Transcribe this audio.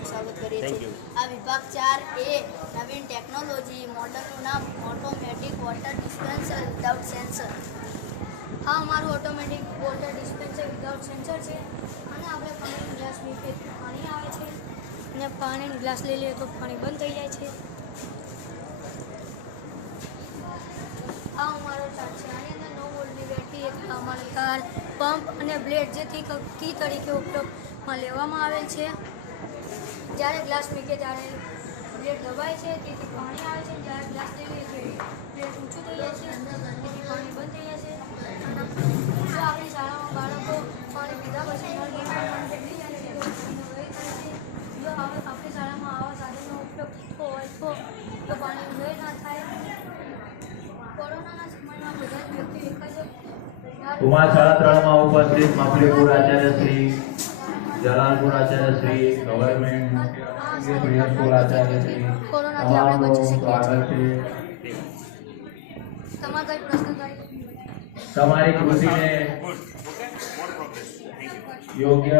હાર્દિક સ્વાગત કરીએ છીએ। આ વિભાગ 4A નવીન ટેકનોલોજી મોડલનું નામ automatic water dispenser without sensor. આ અમારું automatic water dispenser without sensor છે અને આપણે પાણીનો ગ્લાસ મૂકીએ તો પાણી આવે છે અને પાણીનો ગ્લાસ લઈ લઈએ તો પાણી બંધ થઈ જાય છે। આ અમારો ચાર્ટ છે। આની અંદર 9 વોલ્ટની બેટરી, એક અમારી કાર, પંપ અને બ્લેડ જેથી કી તરીકે ઉપયોગમાં લેવામાં આવેલ છે। જ્યારે ગ્લાસ મૂકીએ ત્યારે બ્લેડ દબાય છે તેથી પાણી આવે છે। જ્યારે ગ્લાસ લઈએ ત્યારે બ્લેડ ઊંચું થઈ જાય છે તેથી પાણી બંધ થઈ જાય છે। જો આપણી શાળામાં બાળકો પાણી પીધા પછી નળ બંધ થઈ જાય છે તો પાણીનો વ્યય થાય છે। જો આપણી શાળામાં આવા સાધનનો ઉપયોગ થતો હોય તો પાણીનો વ્યય ના થાય। કોરોનાના સમયમાં બધા જ વ્યક્તિ એક જ કુમાર શાળા 3 માં ઉપસ્થિત મફલીપુર આચાર્ય શ્રી, જલાલપુર આચાર્ય શ્રી, ગવર્મેન્ટ પ્રિય સ્કૂલ આચાર્ય શ્રી, કોરોનાથી આપણે બચી શકીએ સ્વાગત છે। તમારે કઈ પ્રશ્ન થાય? તમારી કૃતિને યોગ્ય